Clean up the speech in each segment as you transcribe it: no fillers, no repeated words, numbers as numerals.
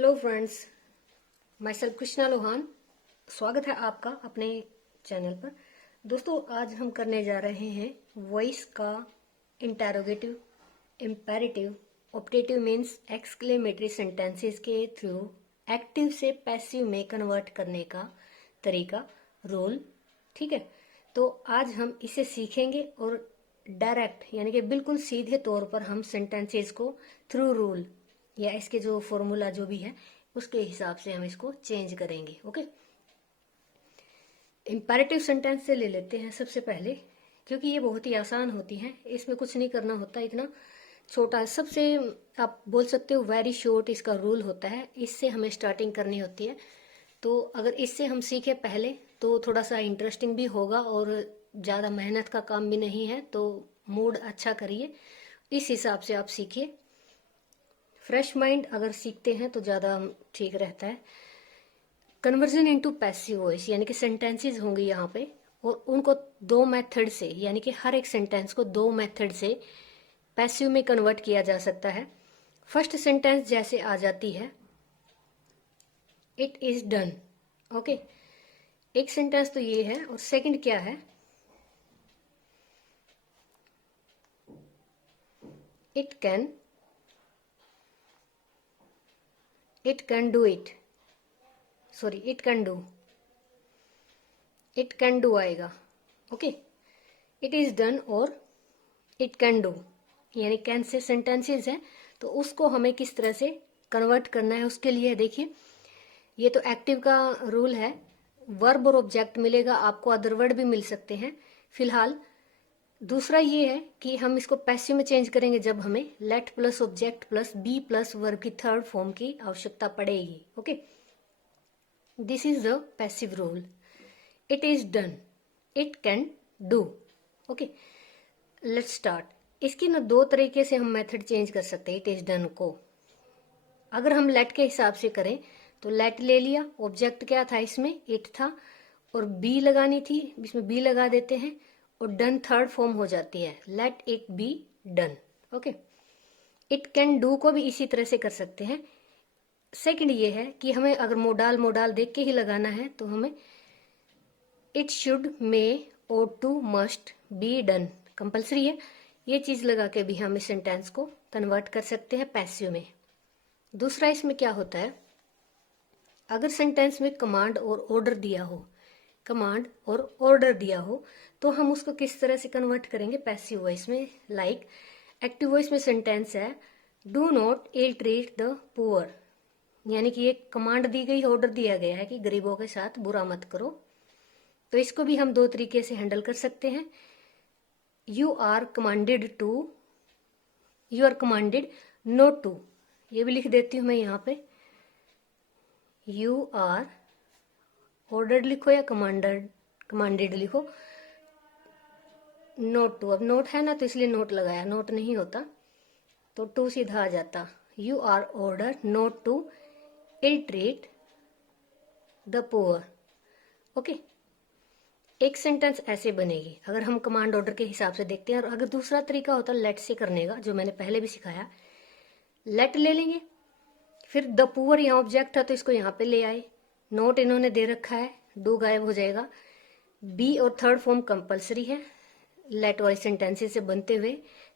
Hello friends, my self Krishna Lohan. स्वागत है आपका अपने चैनल पर। दोस्तों, आज हम करने जा रहे हैं वॉइस का interrogative, imperative, optative means exclamatory sentences के थ्रू एक्टिव से पैसिव में कन्वर्ट करने का तरीका, रोल। ठीक है, तो आज हम इसे सीखेंगे और डायरेक्ट यानी कि बिल्कुल सीधे तौर पर हम सेंटेंसेस को थ्रू रूल या इसके जो फॉर्मूला जो भी है उसके हिसाब से हम इसको चेंज करेंगे। ओके, इंपेरेटिव सेंटेंस से ले लेते हैं सबसे पहले, क्योंकि ये बहुत ही आसान होती है। इसमें कुछ नहीं करना होता, इतना छोटा सबसे आप बोल सकते हो वेरी शॉर्ट इसका रूल होता है। इससे हमें स्टार्टिंग करनी होती है, तो अगर इससे हम सीखे पहले तो थोड़ा सा इंटरेस्टिंग भी होगा और ज़्यादा मेहनत का काम भी नहीं है, तो मूड अच्छा करिए, इस हिसाब से आप सीखिए। फ्रेश माइंड अगर सीखते हैं तो ज़्यादा ठीक रहता है। कन्वर्जन इनटू पैसिव वॉइस यानी कि सेंटेंसेस होंगे यहाँ पे, और उनको दो मेथड से यानी कि हर एक सेंटेंस को दो मेथड से पैसिव में कन्वर्ट किया जा सकता है। फर्स्ट सेंटेंस जैसे आ जाती है, इट इज डन। ओके, एक सेंटेंस तो ये है, और सेकंड क्या है, it can do it, sorry it can do आएगा। ओके, इट इज डन और इट कैन डू यानी कैन से सेंटेंसेस है, तो उसको हमें किस तरह से कन्वर्ट करना है उसके लिए देखिए। ये तो एक्टिव का रूल है, वर्ब और ऑब्जेक्ट मिलेगा आपको, अदर वर्ड भी मिल सकते हैं फिलहाल। दूसरा ये है कि हम इसको पैसिव में चेंज करेंगे जब हमें let plus object plus be plus verb की थर्ड फॉर्म की आवश्यकता पड़ेगी। Okay, this is the passive rule. It is done, it can do. Okay, let's start. इसकी ना दो तरीके से हम मेथड चेंज कर सकते हैं इट इज डन को। अगर हम लेट के हिसाब से करें तो लेट ले लिया, ऑब्जेक्ट क्या था इसमें, इट था, और बी लगानी थी, इसमें बी लगा देते हैं, और डन थर्ड फॉर्म हो जाती है, let it be done. Okay, it can do को भी इसी तरह से कर सकते हैं। सेकंड ये है कि हमें अगर मोडाल देख के ही लगाना है तो हमें it should, may, ought to, must, be done compulsory है, ये चीज लगा के भी हम इस सेंटेंस को कन्वर्ट कर सकते हैं पैसिव में। दूसरा इसमें क्या होता है, अगर सेंटेंस में कमांड और ऑर्डर दिया हो, तो हम उसको किस तरह से कन्वर्ट करेंगे पैसिव वॉइस में। लाइक एक्टिव वॉइस में सेंटेंस है, do not ill treat the poor, यानी कि एक कमांड दी गई, ऑर्डर दिया गया है कि गरीबों के साथ बुरा मत करो। तो इसको भी हम दो तरीके से हैंडल कर सकते हैं। You are commanded not to, ये भी लिख देती हूं मैं यहाँ पे। यू आर ऑर्डर्ड लिखो या कमांडेड लिखो, नोट टू, अब नोट है ना तो इसलिए नोट लगाया, नोट नहीं होता तो टू सीधा आ जाता। You are order not to ill treat the poor. Okay, एक सेंटेंस ऐसे बनेगी अगर हम कमांड ऑर्डर के हिसाब से देखते हैं। और अगर दूसरा तरीका होता लेट से करने का, जो मैंने पहले भी सिखाया, लेट ले लेंगे, फिर द पुअर यहाँ ऑब्जेक्ट है तो इसको यहाँ पे ले आए, नोट इन्होंने दे रखा है, डू गायब हो जाएगा, बी और थर्ड फॉर्म कंपलसरी है, लेट वाले सेंटेंसेस से बनते हुए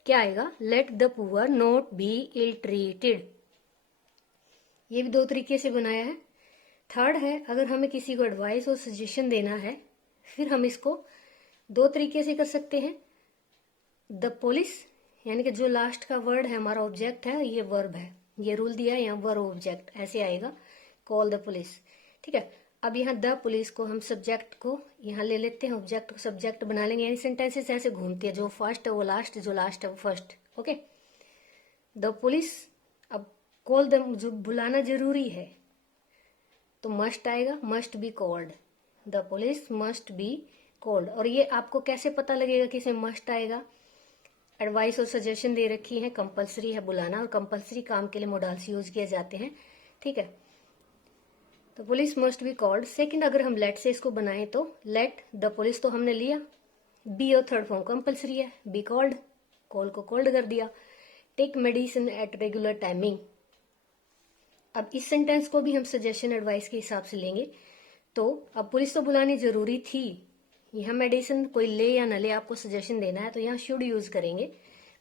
क्या आएगा, let the poor not be ill treated. ये भी दो तरीके से बनाया है। थर्ड है, अगर हमें किसी को एडवाइस और सजेशन देना है, फिर हम इसको दो तरीके से कर सकते हैं। द पुलिस यानी कि जो लास्ट का वर्ड है हमारा ऑब्जेक्ट है, ये वर्ब है, ये रूल दिया है यहाँ वर्ब ऑब्जेक्ट ऐसे आएगा, कॉल द पुलिस। ठीक है, अब यहाँ द पुलिस को हम सब्जेक्ट को यहाँ ले लेते हैं, ऑब्जेक्ट को सब्जेक्ट बना लेंगे, यानी सेंटेंसेस ऐसे घूमती है, जो फर्स्ट है वो लास्ट, जो लास्ट है वो फर्स्ट। ओके, द पुलिस, अब कॉल द, जो बुलाना जरूरी है तो मस्ट आएगा, must be called, the police must be called. और ये आपको कैसे पता लगेगा कि इसमें मस्ट आएगा, एडवाइस और सजेशन दे रखी है, कंपलसरी है बुलाना, और कंपलसरी काम के लिए मोडाल्स यूज किए जाते हैं। ठीक है, तो police must be called. Second, अगर हम लेट से इसको बनाएं तो लेट द पुलिस तो हमने लिया, बी और थर्ड फॉर्म कंपलसरी है, बी कॉल्ड, कॉल को कॉल्ड कर दिया। Take medicine at regular timing, अब इस सेंटेंस को भी हम सजेशन एडवाइस के हिसाब से लेंगे। तो अब पुलिस तो बुलानी जरूरी थी, यहाँ मेडिसिन कोई ले या ना ले आपको सजेशन देना है, तो यहाँ शुड यूज करेंगे।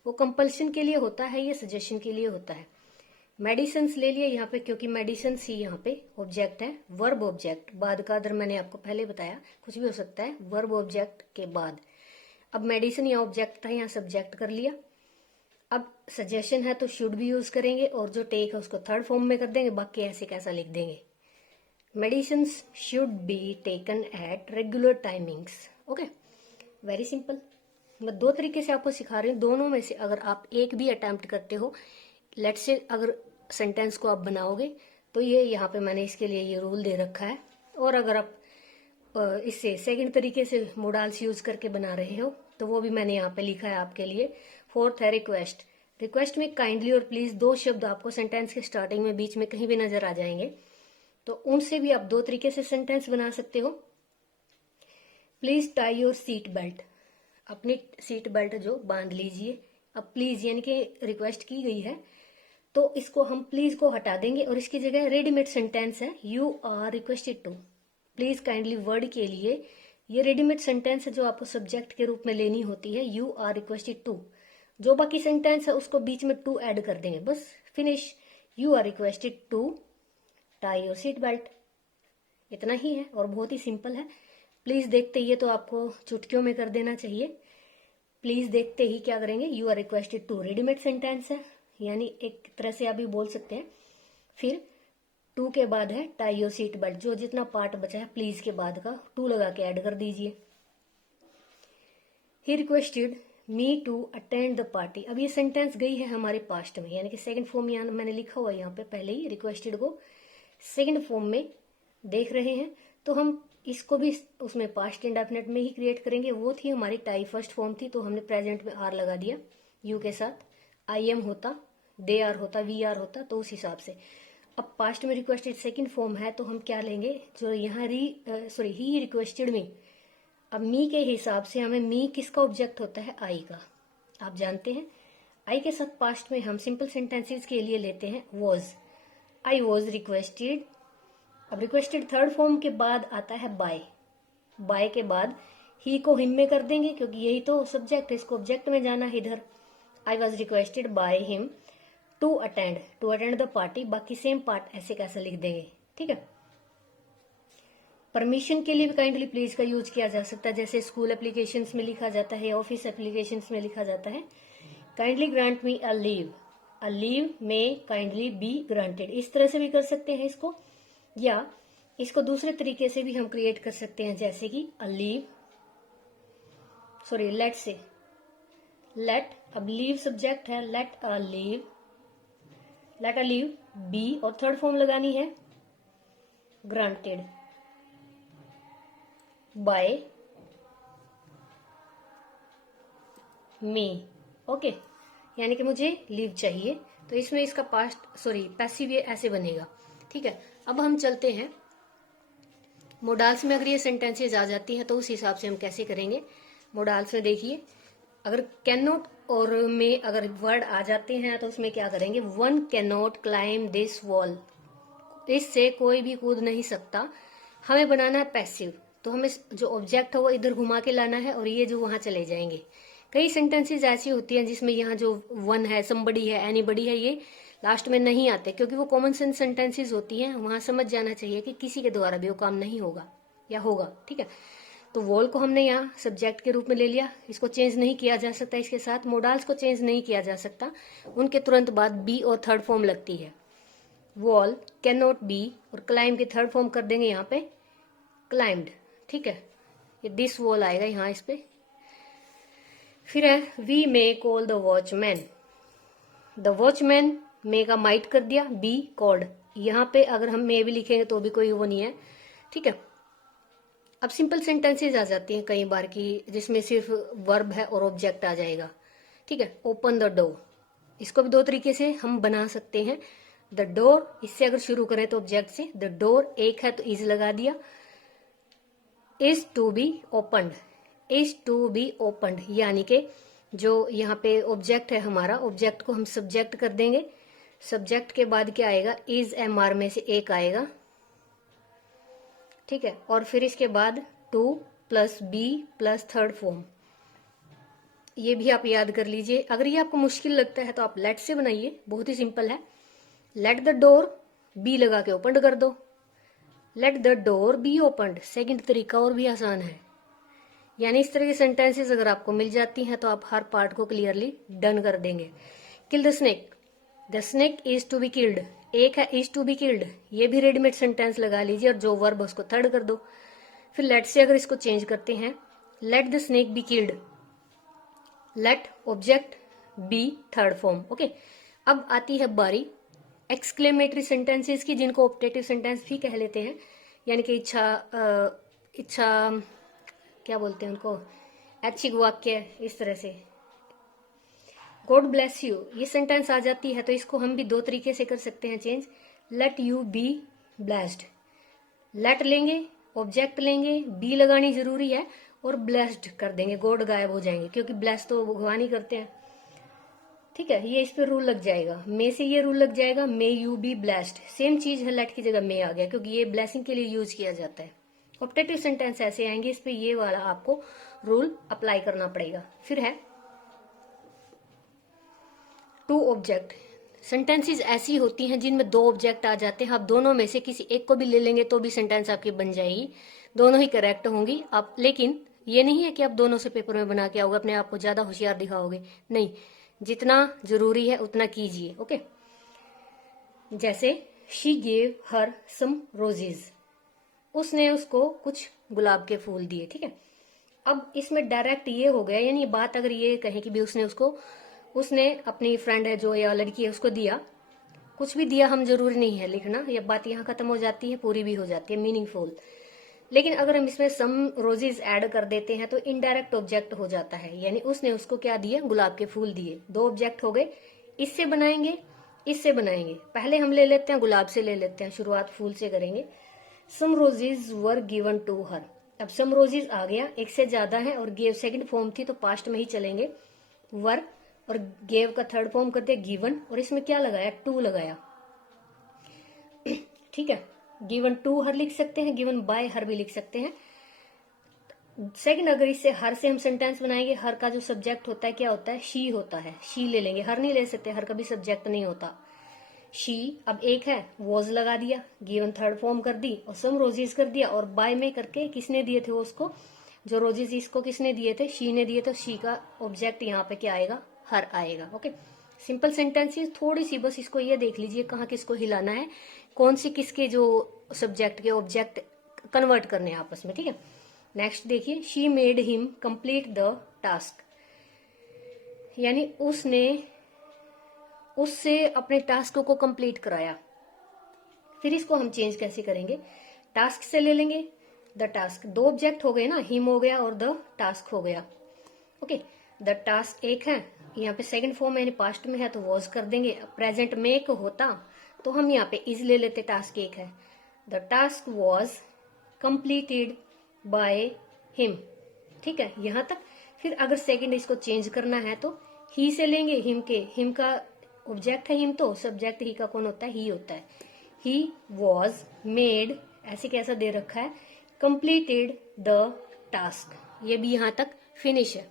वो कंपल्शन के लिए होता है, ये सजेशन के लिए होता है। मेडिसिन ले लिए यहाँ पे, क्योंकि मेडिसिन ही यहाँ पे ऑब्जेक्ट है, वर्ब ऑब्जेक्ट। बाद का अदर मैंने आपको पहले बताया कुछ भी हो सकता है वर्ब ऑब्जेक्ट के बाद। अब मेडिसिन यहाँ ऑब्जेक्ट था, यहाँ सब्जेक्ट कर लिया। अब सजेशन है तो शुड भी यूज करेंगे, और जो टेक है उसको थर्ड फॉर्म में कर देंगे, बाकी ऐसे कैसा लिख देंगे, medicine should be taken at regular timings. Okay, very simple. मैं दो तरीके से आपको सिखा रही हूँ, दोनों में से अगर आप एक भी अटेम्प्ट करते हो, लेट्स से अगर सेंटेंस को आप बनाओगे, तो ये यहाँ पे मैंने इसके लिए ये रूल दे रखा है। और अगर आप इससे सेकंड तरीके से मोडाल्स यूज करके बना रहे हो, तो वो भी मैंने यहाँ पे लिखा है आपके लिए। फोर्थ है रिक्वेस्ट। रिक्वेस्ट में काइंडली और प्लीज दो शब्द आपको सेंटेंस के स्टार्टिंग में बीच में कहीं भी नजर आ जाएंगे, तो उनसे भी आप दो तरीके से सेंटेंस बना सकते हो। Please tie your seat belt, अपनी सीट बेल्ट जो बांध लीजिए। अब प्लीज यानी कि रिक्वेस्ट की गई है, तो इसको हम प्लीज को हटा देंगे और इसकी जगह रेडीमेड सेंटेंस है, you are requested to. Please kindly word के लिए ये रेडीमेड सेंटेंस है जो आपको सब्जेक्ट के रूप में लेनी होती है, यू आर रिक्वेस्टेड टू। जो बाकी सेंटेंस है उसको बीच में टू ऐड कर देंगे, बस finish. You are requested to tie your seat belt, इतना ही है और बहुत ही सिंपल है। प्लीज देखते ही तो आपको चुटकियों में कर देना चाहिए। प्लीज देखते ही क्या करेंगे, you are requested to, readymade sentence है, यानी एक तरह से आप भी बोल सकते हैं। फिर टू के बाद है टाई योर सीट बेल्ट, जो जितना पार्ट बचा है प्लीज के बाद का टू लगा के ऐड कर दीजिए। He requested me to attend the party. अब ये सेंटेंस गई है हमारे पास्ट में, यानी कि सेकंड फॉर्म यहाँ मैंने लिखा हुआ है, यहाँ पे पहले ही रिक्वेस्टेड को सेकंड फॉर्म में देख रहे हैं, तो हम इसको भी उसमें पास्ट इंडेफिनिट में ही क्रिएट करेंगे। वो थी हमारी टाई फर्स्ट फॉर्म थी, तो हमने प्रेजेंट में आर लगा दिया यू के साथ। आई एम होता, दे आर होता, वी आर होता, तो उस हिसाब से। अब पास्ट में रिक्वेस्टेड सेकंड फॉर्म है, तो हम क्या लेंगे, जो यहाँ ही रिक्वेस्टेड मी। अब मी के हिसाब से हमें मी किसका ऑब्जेक्ट होता है, आई का, आप जानते हैं। आई के साथ पास्ट में हम सिंपल सेंटेंसेस के लिए लेते हैं वॉज। I was requested. अब रिक्वेस्टेड थर्ड फॉर्म के बाद आता है बाय। बाय के बाद ही को हिम में कर देंगे, क्योंकि यही तो सब्जेक्ट है, इसको ऑब्जेक्ट में जाना है इधर। I was requested by him to attend the party, बाकी सेम पार्ट ऐसे कैसे लिख देंगे, ठीक है। परमिशन के लिए भी काइंडली प्लीज का यूज किया जा सकता है, जैसे स्कूल एप्लीकेशंस में लिखा जाता है, ऑफिस एप्लीकेशंस में लिखा जाता है, kindly grant me a leave. A leave में काइंडली बी ग्रांटेड, इस तरह से भी कर सकते हैं इसको, या इसको दूसरे तरीके से भी हम क्रिएट कर सकते हैं, जैसे कि अ लीव, लेट से, लेट, अब लीव सब्जेक्ट है, लेट अ लीव बी, और थर्ड फॉर्म लगानी है ग्रांटेड बाय मी। ओके, यानी कि मुझे लीव चाहिए, तो इसमें इसका पैसिव ऐसे बनेगा, ठीक है। अब हम चलते हैं मोडाल्स में। अगर ये सेंटेंसेज आ जाती हैं तो उस हिसाब से हम कैसे करेंगे। मोडाल्स में देखिए, अगर कैन नॉट और में अगर वर्ड आ जाते हैं तो उसमें क्या करेंगे, one can not climb this wall, इससे कोई भी कूद नहीं सकता। हमें बनाना है पैसिव, तो हमें जो ऑब्जेक्ट है वो इधर घुमा के लाना है और ये जो वहां चले जाएंगे। कई सेंटेंसेस ऐसी होती हैं जिसमें यहाँ जो वन है, समबडी है, एनीबडी है, ये लास्ट में नहीं आते, क्योंकि वो कॉमन सेंस सेंटेंसेस होती हैं। वहां समझ जाना चाहिए कि किसी के द्वारा भी वो काम नहीं होगा या होगा, ठीक है। तो वॉल को हमने यहाँ सब्जेक्ट के रूप में ले लिया, इसको चेंज नहीं किया जा सकता, इसके साथ मोडाल्स को चेंज नहीं किया जा सकता, उनके तुरंत बाद बी और थर्ड फॉर्म लगती है। वॉल कैन नॉट बी, और क्लाइम की थर्ड फॉर्म कर देंगे यहाँ पे क्लाइम्ड, ठीक है। ये दिस वॉल आएगा यहाँ इस पे। फिर है we may call the watchman. The watchman may का माइट कर दिया, बी कॉल्ड। यहाँ पे अगर हम मे भी लिखेंगे तो भी कोई वो नहीं है, ठीक है। अब सिंपल सेंटेंसेज आ जाती हैं कई बार की, जिसमें सिर्फ वर्ब है और ऑब्जेक्ट आ जाएगा, ठीक है। ओपन द डोर, इसको भी दो तरीके से हम बना सकते हैं। द डोर, इससे अगर शुरू करें तो ऑब्जेक्ट से, द डोर एक है तो इज लगा दिया। Is to be opened, is to be opened, यानी कि जो यहाँ पे ऑब्जेक्ट है हमारा, ऑब्जेक्ट को हम सब्जेक्ट कर देंगे, सब्जेक्ट के बाद क्या आएगा, इज एम आर में से एक आएगा, ठीक है। और फिर इसके बाद to plus be plus third form, ये भी आप याद कर लीजिए। अगर ये आपको मुश्किल लगता है तो आप लेट से बनाइए, बहुत ही सिंपल है। लेट द डोर बी लगा के ओपन कर दो, let the door be opened. Second तरीका और भी आसान है। यानी इस तरह की सेंटेंसेस अगर आपको मिल जाती हैं तो आप हर पार्ट को क्लियरली डन कर देंगे। Kill the snake, the snake is to be killed, एक है इज टू बी किल्ड, ये भी रेडीमेड सेंटेंस लगा लीजिए और जो वर्ब उसको थर्ड कर दो। फिर लेट से अगर इसको चेंज करते हैं, let the snake be killed, let object be third form, okay. अब आती है बारी एक्सक्लेमेटरी सेंटेंसेस की, जिनको ऑप्टेटिव सेंटेंस भी कह लेते हैं, यानी कि इच्छा क्या बोलते हैं उनको, ऐच्छिक वाक्य, इस तरह से। गॉड ब्लेस यू, ये सेंटेंस आ जाती है तो इसको हम भी दो तरीके से कर सकते हैं change. Let you be blessed, let लेंगे, ऑब्जेक्ट लेंगे, बी लगानी जरूरी है और ब्लेस्ड कर देंगे, गॉड गायब हो जाएंगे क्योंकि ब्लेस तो भगवान ही करते हैं, ठीक है। ये इस पे रूल लग जाएगा, मे से ये रूल लग जाएगा, may you be blessed. Same चीज है, लेट की जगह मे आ गया क्योंकि ये ब्लेसिंग के लिए यूज किया जाता है। ऑप्टेटिव सेंटेंस ऐसे आएंगे, इस पे ये वाला आपको रूल अप्लाई करना पड़ेगा। फिर है टू ऑब्जेक्ट, सेंटेंसेस ऐसी होती हैं जिनमें दो ऑब्जेक्ट आ जाते हैं। आप दोनों में से किसी एक को भी ले लेंगे तो भी सेंटेंस आपकी बन जाएगी, दोनों ही करेक्ट होंगी आप। लेकिन ये नहीं है कि आप दोनों से पेपर में बना के आओगे, अपने आप को ज्यादा होशियार दिखाओगे, नहीं, जितना जरूरी है उतना कीजिए, ओके। जैसे she gave her some roses, उसने उसको कुछ गुलाब के फूल दिए, ठीक है। अब इसमें डायरेक्ट ये हो गया, यानी बात अगर ये कहें कि भी उसने अपनी फ्रेंड है जो या लड़की है उसको दिया, कुछ भी दिया, हम जरूरी नहीं है लिखना, ये बात यहाँ खत्म हो जाती है, पूरी भी हो जाती है, मीनिंगफुल। लेकिन अगर हम इसमें सम रोजेज ऐड कर देते हैं तो इनडायरेक्ट ऑब्जेक्ट हो जाता है, यानी उसने उसको क्या दिया, गुलाब के फूल दिए। दो ऑब्जेक्ट हो गए, इससे बनाएंगे, इससे बनाएंगे। पहले हम ले लेते हैं गुलाब से, ले लेते हैं, शुरुआत फूल से करेंगे। Some roses were given to her, अब सम रोजेज आ गया, एक से ज्यादा है और गेव सेकंड फॉर्म थी तो पास्ट में ही चलेंगे। वर और गेव का थर्ड फॉर्म करते गिवन, और इसमें क्या लगाया, टू लगाया, ठीक है। गिवन टू हर लिख सकते हैं, गिवन बाय हर भी लिख सकते हैं। सेकंड, अगर इससे हर से हम सेंटेंस बनाएंगे, हर का जो सब्जेक्ट होता है क्या होता है, शी होता है, शी ले लेंगे, हर नहीं ले सकते, हर का भी सब्जेक्ट नहीं होता, शी। अब एक है, वॉज लगा दिया, गिवन थर्ड फॉर्म कर दी और सम रोजेज कर दिया, और बाय में करके किसने दिए थे उसको, जो रोजेज इसको किसने दिए थे, शी ने दिए, तो शी का ऑब्जेक्ट यहाँ पे क्या आएगा, हर आएगा, ओके। सिंपल सेंटेंसेस, थोड़ी सी बस इसको ये देख लीजिए कहाँ किसको हिलाना है, कौन सी किसके जो सब्जेक्ट के ऑब्जेक्ट कन्वर्ट करने हैं आपस में, ठीक है। नेक्स्ट देखिए, she made him complete the task, यानी उससे अपने टास्क को कंप्लीट कराया। फिर इसको हम चेंज कैसे करेंगे, टास्क से ले लेंगे, द टास्क, दो ऑब्जेक्ट हो गए ना, हिम हो गया और द टास्क हो गया, ओके। द टास्क एक है, यहाँ पे सेकंड फॉर्म यानी पास्ट में है तो वॉज कर देंगे। प्रेजेंट में एक होता तो हम यहाँ पे इज ले लेते, टास्क एक है, the task was completed by him, ठीक है, यहाँ तक। फिर अगर सेकंड इसको चेंज करना है तो ही से लेंगे, हिम का ऑब्जेक्ट है हिम, तो सब्जेक्ट ही का कौन होता है, ही होता है। ही वॉज मेड, ऐसे कैसा दे रखा है, कंप्लीटेड द टास्क, ये भी यहाँ तक फिनिश है,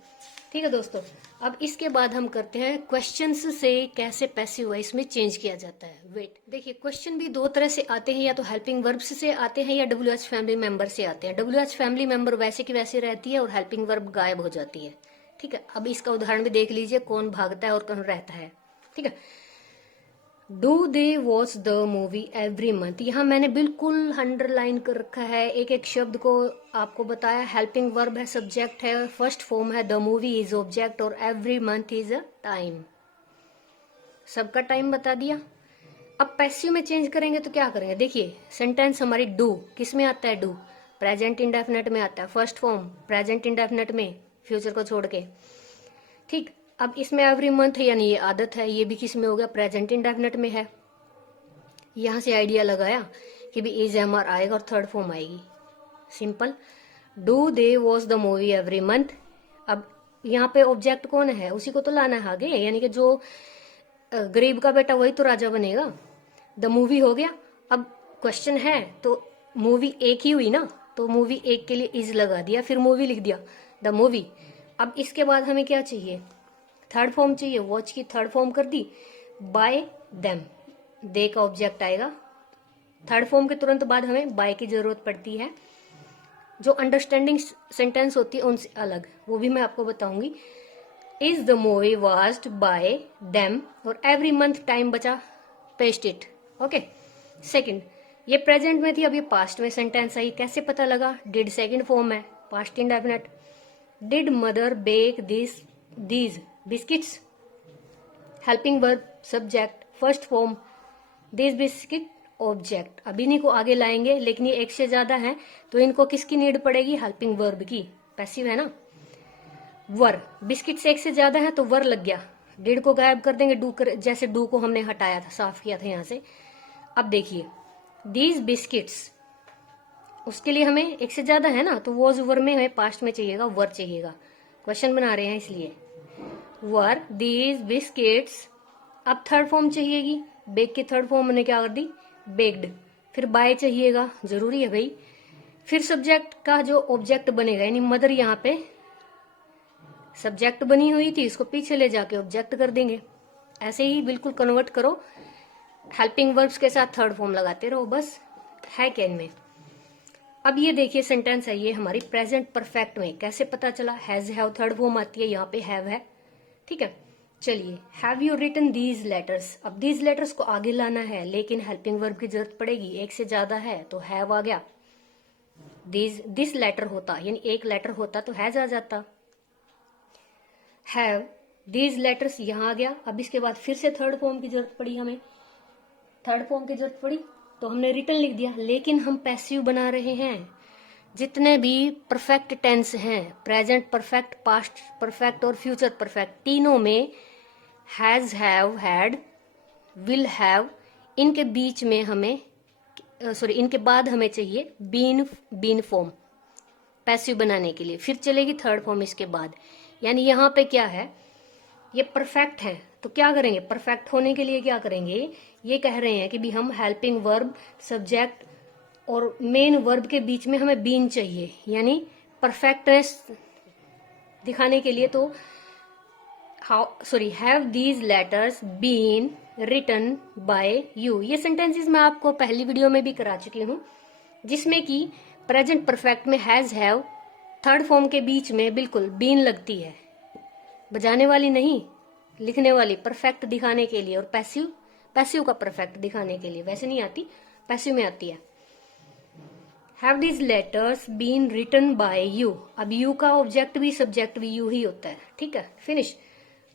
ठीक है दोस्तों। अब इसके बाद हम करते हैं क्वेश्चंस से कैसे पैसिव वॉइस में चेंज किया जाता है। वेट, देखिए क्वेश्चन भी दो तरह से आते हैं, या तो हेल्पिंग वर्ब्स से आते हैं या WH फैमिली मेंबर से आते हैं। WH फैमिली मेंबर वैसे की वैसे रहती है और हेल्पिंग वर्ब गायब हो जाती है, ठीक है। अब इसका उदाहरण भी देख लीजिए, कौन भागता है और कौन रहता है, ठीक है। Do they watch the movie every month, यहाँ मैंने बिल्कुल अंडरलाइन कर रखा है, एक एक शब्द को आपको बताया। हेल्पिंग वर्ब है, सब्जेक्ट है, फर्स्ट फॉर्म है, द मूवी इज ऑब्जेक्ट और every month is a time, सबका टाइम बता दिया। अब पैसिव में चेंज करेंगे तो क्या करेंगे, देखिए सेंटेंस हमारी डू किस में आता है, डू प्रेजेंट इंडेफिनिट में आता है, फर्स्ट फॉर्म प्रेजेंट इंडेफिनिट में, फ्यूचर को छोड़ के, ठीक। अब इसमें एवरी मंथ यानी ये आदत है, ये भी किस में हो गया, प्रेजेंट इंडेफिनिट में है। यहां से आइडिया लगाया कि भी इज एम आर आएगा और थर्ड फॉर्म आएगी, simple. Do they watch the movie every month, अब यहाँ पे ऑब्जेक्ट कौन है, उसी को तो लाना है आगे, यानी कि जो गरीब का बेटा वही तो राजा बनेगा। द मूवी हो गया। अब क्वेश्चन है तो मूवी एक ही हुई ना, तो मूवी एक के लिए इज लगा दिया, फिर मूवी लिख दिया, द मूवी। अब इसके बाद हमें क्या चाहिए, थर्ड फॉर्म चाहिए। वॉच की थर्ड फॉर्म कर दी, बाय देम, दे का ऑब्जेक्ट आएगा। थर्ड फॉर्म के तुरंत बाद हमें बाय की जरूरत पड़ती है। जो अंडरस्टैंडिंग सेंटेंस होती है उनसे अलग, वो भी मैं आपको बताऊंगी। Is the movie watched bye them, और एवरी मंथ टाइम बचा, पेस्ट इट। ओके। सेकंड, ये प्रेजेंट में थी, अब ये पास्ट में सेंटेंस आई, कैसे पता लगा, डिड सेकंड फॉर्म है, past indefinite. Did mother bake these biscuits, helping verb subject, first form, this biscuit object. अब इन्हीं को आगे लाएंगे, लेकिन ये एक से ज्यादा है तो इनको किसकी नीड पड़ेगी, हेल्पिंग वर्ब की, पैसिव है ना। वर, बिस्किट से एक से ज्यादा है तो वर लग गया, डिड को गायब कर देंगे, डू कर, जैसे डू को हमने हटाया था, साफ किया था यहां से। अब देखिए दीज बिस्किट्स, उसके लिए हमें एक से ज्यादा है ना, तो वॉज वर में हमें पास्ट में चाहिएगा, वर चाहिएगा, क्वेश्चन बना रहे हैं इसलिए। वर दीज बिस्किट्स, अब थर्ड फॉर्म चाहिएगी, बेक की थर्ड फॉर्म मैंने क्या कर दी, बेक्ड। फिर बाय चाहिएगा, जरूरी है भाई। फिर सब्जेक्ट का जो ऑब्जेक्ट बनेगा, यानी मदर यहाँ पे सब्जेक्ट बनी हुई थी, इसको पीछे ले जाके ऑब्जेक्ट कर देंगे। ऐसे ही बिल्कुल कन्वर्ट करो, हेल्पिंग वर्ब्स के साथ थर्ड फॉर्म लगाते रहो, बस है क्या इनमें। अब ये देखिए सेंटेंस है ये हमारी प्रेजेंट परफेक्ट में, कैसे पता चला, हैज हैव थर्ड फॉर्म आती है, यहाँ पे हैव है, ठीक है। चलिए, have you written these letters, अब दीज लेटर्स को आगे लाना है, लेकिन हेल्पिंग वर्ब की जरूरत पड़ेगी, एक से ज्यादा है तो हैव आ गया। दिस लेटर होता, यानी एक लेटर होता तो हैज आ जाता। हैव दीज लेटर्स यहां आ गया। अब इसके बाद फिर से थर्ड फॉर्म की जरूरत पड़ी, हमें थर्ड फॉर्म की जरूरत पड़ी तो हमने रिटन लिख दिया, लेकिन हम पैसिव बना रहे हैं। जितने भी परफेक्ट टेंस हैं, प्रेजेंट परफेक्ट, पास्ट परफेक्ट और फ्यूचर परफेक्ट, तीनों में has, have, had, will have, इनके बीच में हमें इनके बाद हमें चाहिए बीन फॉर्म पैसिव बनाने के लिए, फिर चलेगी थर्ड फॉर्म इसके बाद। यानी यहाँ पे क्या है, ये परफेक्ट है तो क्या करेंगे, परफेक्ट होने के लिए क्या करेंगे, ये कह रहे हैं कि भी हम हेल्पिंग वर्ब सब्जेक्ट और मेन वर्ब के बीच में हमें बीन चाहिए, यानी परफेक्टनेस दिखाने के लिए। तो have these letters been written by you, ये सेंटेंसेस मैं आपको पहली वीडियो में भी करा चुकी हूं, जिसमें कि प्रेजेंट परफेक्ट में हैज हैव थर्ड फॉर्म के बीच में बिल्कुल बीन लगती है, बजाने वाली नहीं, लिखने वाली, परफेक्ट दिखाने के लिए। और पैसिव का परफेक्ट दिखाने के लिए, वैसे नहीं आती, पैसिव में आती है। Have these letters been written by you, अब यू का ऑब्जेक्ट भी सब्जेक्ट भी यू ही होता है, ठीक है, फिनिश।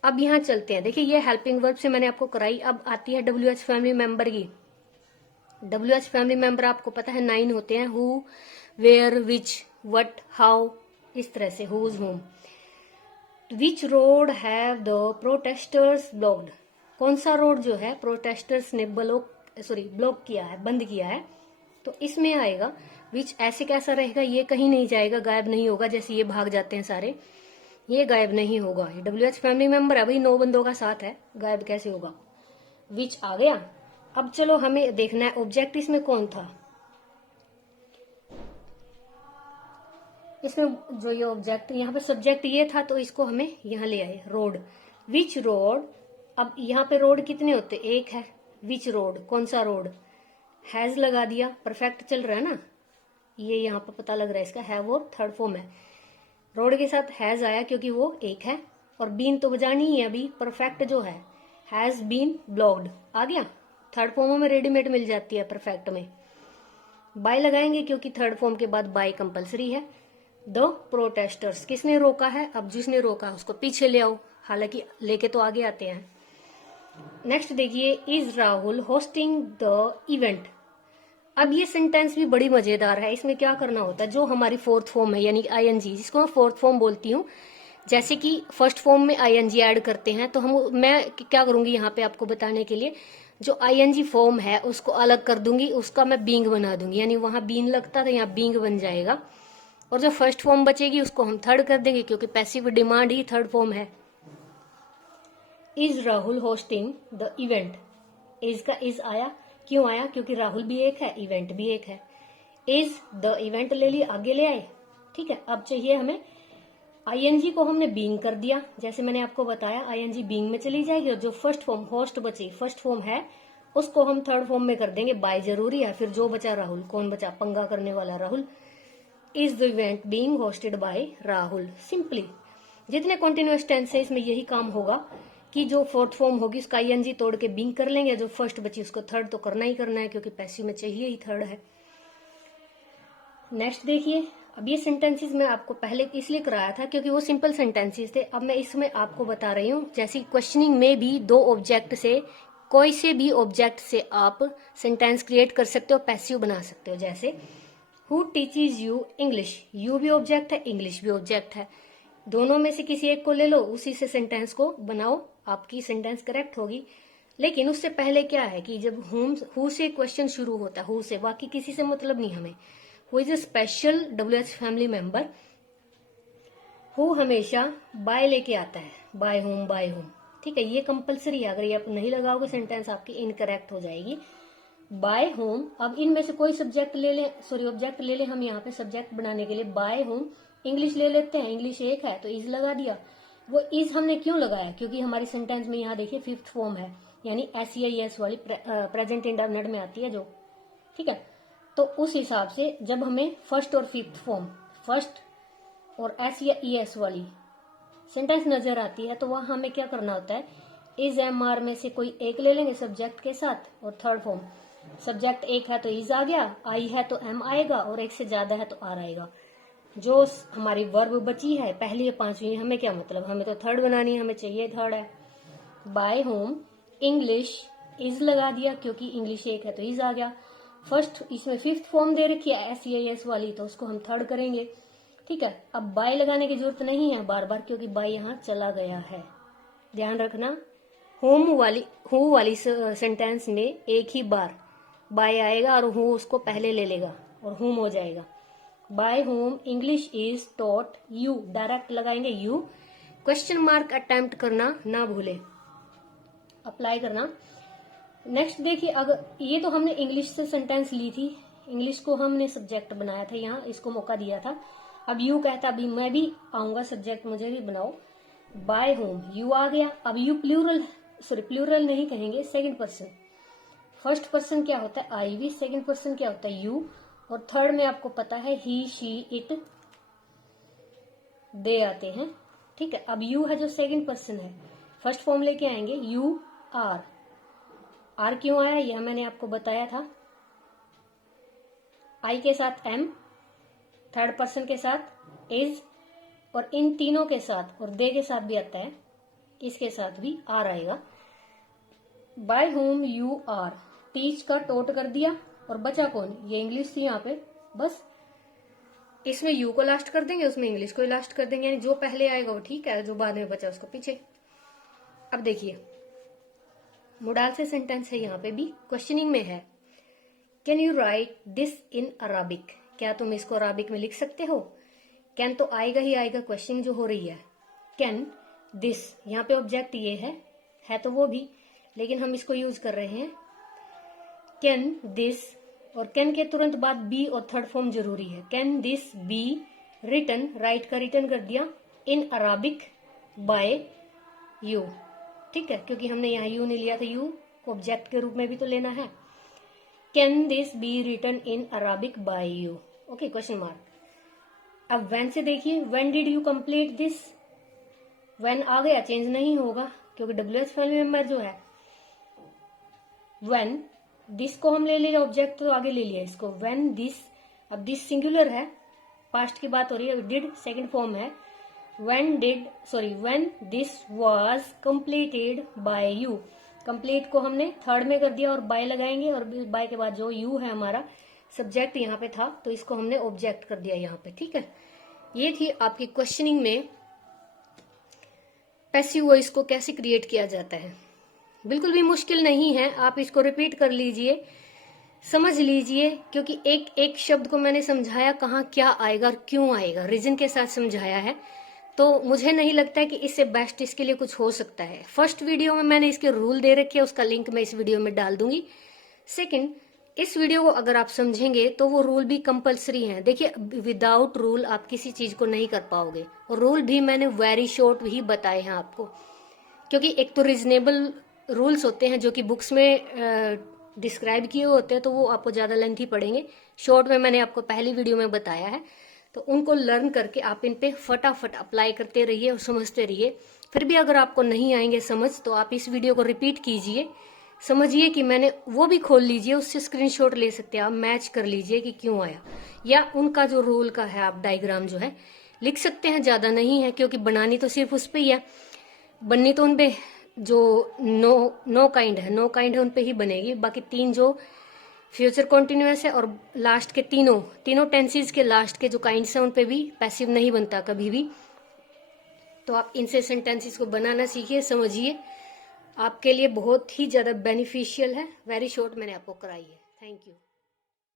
अब यहां चलते हैं, देखिए ये हेल्पिंग वर्ब से मैंने आपको कराई। अब आती है WH फैमिली मेंबर की। WH फैमिली मेंबर आपको पता है 9 होते हैं, who, where, which, what, how, इस तरह से, whose, whom. Which road have the protesters blocked, कौन सा रोड जो है प्रोटेस्टर्स ने ब्लॉक किया है, बंद किया है, तो इसमें आएगा विच। ऐसे कैसा रहेगा, ये कहीं नहीं जाएगा, गायब नहीं होगा, जैसे ये भाग जाते हैं सारे, ये गायब नहीं होगा। ये WH फैमिली मेंबर है भाई, 9 बंदों का साथ है, गायब कैसे होगा, विच आ गया। अब चलो हमें देखना है ऑब्जेक्ट इसमें कौन था, इसमें जो ये ऑब्जेक्ट, यहाँ पे सब्जेक्ट ये था तो इसको हमें यहाँ ले आए, रोड, विच रोड। अब यहाँ पे रोड कितने होते, एक है, विच रोड, कौन सा रोड, हैज लगा दिया, परफेक्ट चल रहा है ना, ये यहाँ पे पता लग रहा है इसका, है वो थर्ड फॉर्म है, रोड के साथ हैज आया क्योंकि वो एक है, और बीन तो बजानी ही है अभी, परफेक्ट जो है, हैज बीन ब्लॉक्ड आ गया। थर्ड फॉर्म में रेडीमेड मिल जाती है परफेक्ट में। बाय लगाएंगे क्योंकि थर्ड फॉर्म के बाद बाय कंपलसरी है। द प्रोटेस्टर्स, किसने रोका है, अब जिसने रोका उसको पीछे ले आओ, हालांकि लेके तो आगे आते हैं। नेक्स्ट देखिए, is Rahul hosting the event. अब ये सेंटेंस भी बड़ी मजेदार है, इसमें क्या करना होता है, जो हमारी फोर्थ फॉर्म है यानी ING, जिसको मैं फोर्थ फॉर्म बोलती हूँ, जैसे कि फर्स्ट फॉर्म में ING ऐड करते हैं, तो मैं क्या करूंगी यहाँ पे आपको बताने के लिए, जो ING फॉर्म है उसको अलग कर दूंगी, उसका मैं बींग बना दूंगी, यानी वहां बीन लगता था, यहाँ बींग बन जाएगा, और जो फर्स्ट फॉर्म बचेगी उसको हम थर्ड कर देंगे, क्योंकि पैसिव डिमांड ही थर्ड फॉर्म है। Is Rahul hosting the event. Is का इज आया, क्यों आया? क्योंकि राहुल भी एक है, इवेंट भी एक है। इज द इवेंट ले लिए, आगे ले आए, ठीक है। अब चाहिए हमें आईएनजी को हमने बीइंग कर दिया, जैसे मैंने आपको बताया आईएनजी बीइंग में चली जाएगी और जो फर्स्ट फॉर्म होस्ट बची, फर्स्ट फॉर्म है, उसको हम थर्ड फॉर्म में कर देंगे, बाय जरूरी है। फिर जो बचा राहुल, कौन बचा? पंगा करने वाला Rahul. Is the event being hosted by Rahul. Simply जितने कॉन्टिन्यूअस टेंस है इसमें यही काम होगा कि जो फोर्थ फॉर्म होगी उसका आईएनजी तोड़ के बीइंग कर लेंगे, जो फर्स्ट बची उसको थर्ड तो करना ही करना है क्योंकि पैसिव में चाहिए ही थर्ड है। नेक्स्ट देखिए, अब ये सेंटेंसेस मैं आपको पहले इसलिए कराया था क्योंकि वो सिंपल सेंटेंसेस थे। अब मैं इसमें आपको बता रही हूँ, जैसे क्वेश्चनिंग में भी दो ऑब्जेक्ट से, कोई से भी ऑब्जेक्ट से आप सेंटेंस क्रिएट कर सकते हो, पैसिव बना सकते हो। जैसे who teaches you English, you भी ऑब्जेक्ट है, इंग्लिश भी ऑब्जेक्ट है, दोनों में से किसी एक को ले लो, उसी से सेंटेंस को बनाओ, आपकी सेंटेंस करेक्ट होगी। लेकिन उससे पहले क्या है कि जब हु से क्वेश्चन शुरू होता है, हु से, बाकी किसी से मतलब नहीं हमें। Who is a special WH family member. Who हमेशा बाय लेके आता है, बाय होम, बाय होम, ठीक है। ये कंपलसरी है, अगर ये आप नहीं लगाओगे सेंटेंस आपकी इनकरेक्ट हो जाएगी। बाय होम, अब इनमें से कोई सब्जेक्ट ले ले, सॉरी ऑब्जेक्ट ले ले, हम यहाँ पे सब्जेक्ट बनाने के लिए बाय होम इंग्लिश ले लेते हैं, इंग्लिश एक है तो इज लगा दिया। वो इज हमने क्यों लगाया? क्योंकि हमारी सेंटेंस में यहाँ देखिए फिफ्थ फॉर्म है, यानी SEIS वाली प्रेजेंट इंडेफिनिट में आती है जो, ठीक है। तो उस हिसाब से जब हमें फर्स्ट और फिफ्थ फॉर्म, फर्स्ट और SES वाली सेंटेंस नजर आती है तो वहां हमें क्या करना होता है, इज MR में से कोई एक ले लेंगे सब्जेक्ट के साथ, और थर्ड फॉर्म सब्जेक्ट एक है तो इज आ गया, आई है तो M आएगा, और एक से ज्यादा है तो R आएगा। जो हमारी वर्ब बची है पहली या पांचवी, हमें क्या मतलब, हमें तो थर्ड बनानी है, हमें चाहिए थर्ड है। बाय होम इंग्लिश इज लगा दिया क्योंकि इंग्लिश एक है तो इज आ गया। फर्स्ट इसमें फिफ्थ फॉर्म दे रखी है SEIS वाली, तो उसको हम थर्ड करेंगे, ठीक है। अब बाय लगाने की जरूरत नहीं है बार बार क्योंकि बाय यहाँ चला गया है। ध्यान रखना, हु वाली सेंटेंस में एक ही बार बाय आएगा और हु उसको पहले ले लेगा और हुम हो जाएगा। By whom English is taught you, direct लगाएंगे यू, क्वेश्चन मार्क अटेम्प्ट करना ना भूले, अप्लाई करना। नेक्स्ट देखिए, अगर ये तो हमने इंग्लिश से सेंटेंस ली थी, इंग्लिश को हमने सब्जेक्ट बनाया था, यहाँ इसको मौका दिया था। अब यू कहता, अभी मैं भी आऊंगा सब्जेक्ट, मुझे भी बनाओ। बाय होम यू आ गया, अब यू प्लूरल नहीं कहेंगे, सेकंड पर्सन। फर्स्ट पर्सन क्या होता है आई भी, सेकंड पर्सन क्या होता है यू, और थर्ड में आपको पता है ही, शी, इट, दे आते हैं, ठीक है। अब यू है जो सेकंड पर्सन है, फर्स्ट फॉर्म लेके आएंगे यू आर। आर क्यों आया यह मैंने आपको बताया था। आई के साथ M, थर्ड पर्सन के साथ इज, और इन तीनों के साथ और दे के साथ भी आता है, इसके साथ भी आर आएगा। By whom you are, teach का टोट कर दिया, और बचा कौन, ये इंग्लिश थी यहाँ पे, बस इसमें यू को लास्ट कर देंगे, उसमें इंग्लिश को लास्ट कर देंगे, यानी जो पहले आएगा वो ठीक है, जो बाद में बचा उसको पीछे। अब देखिए मोडाल से सेंटेंस है, यहाँ पे भी क्वेश्चनिंग में है। Can you right this in Arabic, क्या तुम इसको अराबिक में लिख सकते हो। कैन तो आएगा ही आएगा, क्वेश्चनिंग जो हो रही है। कैन दिस, यहाँ पे ऑब्जेक्ट ये है तो वो भी, लेकिन हम इसको यूज कर रहे हैं कैन दिस, और कैन के तुरंत बाद बी और थर्ड फॉर्म जरूरी है। Can this be written, write का रिटर्न कर दिया, इन अराबिक बाय यू, ठीक है, क्योंकि हमने यहाँ यू नहीं लिया था, यू ऑब्जेक्ट के रूप में भी तो लेना है। Can this be written in Arabic by you, okay, question mark. अब व्हेन से देखिए, when did you complete this, when आ गया, चेंज नहीं होगा क्योंकि WH फैमिली मेंबर जो है। व्हेन दिस को हम ले लिया ऑब्जेक्ट, तो आगे ले लिया इसको, व्हेन दिस, अब दिस सिंगुलर है, पास्ट की बात हो रही है, डिड सेकंड फॉर्म है। When this was completed by you, complete को हमने थर्ड में कर दिया और बाय लगाएंगे, और बाय के बाद जो यू है हमारा सब्जेक्ट यहाँ पे था तो इसको हमने ऑब्जेक्ट कर दिया यहाँ पे, ठीक है। ये थी आपकी क्वेश्चनिंग में पैसिव वॉइस को कैसे क्रिएट किया जाता है। बिल्कुल भी मुश्किल नहीं है, आप इसको रिपीट कर लीजिए, समझ लीजिए, क्योंकि एक एक शब्द को मैंने समझाया कहाँ क्या आएगा और क्यों आएगा, रीजन के साथ समझाया है, तो मुझे नहीं लगता है कि इससे बेस्ट इसके लिए कुछ हो सकता है। फर्स्ट वीडियो में मैंने इसके रूल दे रखे हैं, उसका लिंक मैं इस वीडियो में डाल दूंगी। सेकंड, इस वीडियो को अगर आप समझेंगे तो वो रूल भी कंपलसरी हैं। देखिए, विदाउट रूल आप किसी चीज को नहीं कर पाओगे, और रूल भी मैंने वेरी शॉर्ट ही बताए हैं आपको, क्योंकि एक तो रीजनेबल रूल्स होते हैं जो कि बुक्स में डिस्क्राइब किए होते हैं, तो वो आपको ज़्यादा लेंथी पड़ेंगे। शॉर्ट में मैंने आपको पहली वीडियो में बताया है, तो उनको लर्न करके आप इन पे फटाफट अप्लाई करते रहिए और समझते रहिए। फिर भी अगर आपको नहीं आएंगे समझ, तो आप इस वीडियो को रिपीट कीजिए, समझिए कि मैंने वो भी खोल लीजिए, उससे स्क्रीनशॉट ले सकते हैं आप, मैच कर लीजिए कि क्यों आया, या उनका जो रूल का है आप डायग्राम जो है लिख सकते हैं, ज़्यादा नहीं है, क्योंकि बनानी तो सिर्फ उस पर ही है, बननी तो उनपे जो नो काइंड है उन पे ही बनेगी। बाकी तीन जो फ्यूचर कॉन्टिन्यूअस है और लास्ट के तीनों टेंसेस के लास्ट के जो काइंड्स हैं उन पे भी पैसिव नहीं बनता कभी भी। तो आप इनसे सेंटेंसेस को बनाना सीखिए, समझिए, आपके लिए बहुत ही ज़्यादा बेनिफिशियल है। वेरी शॉर्ट मैंने आपको कराई है। Thank you.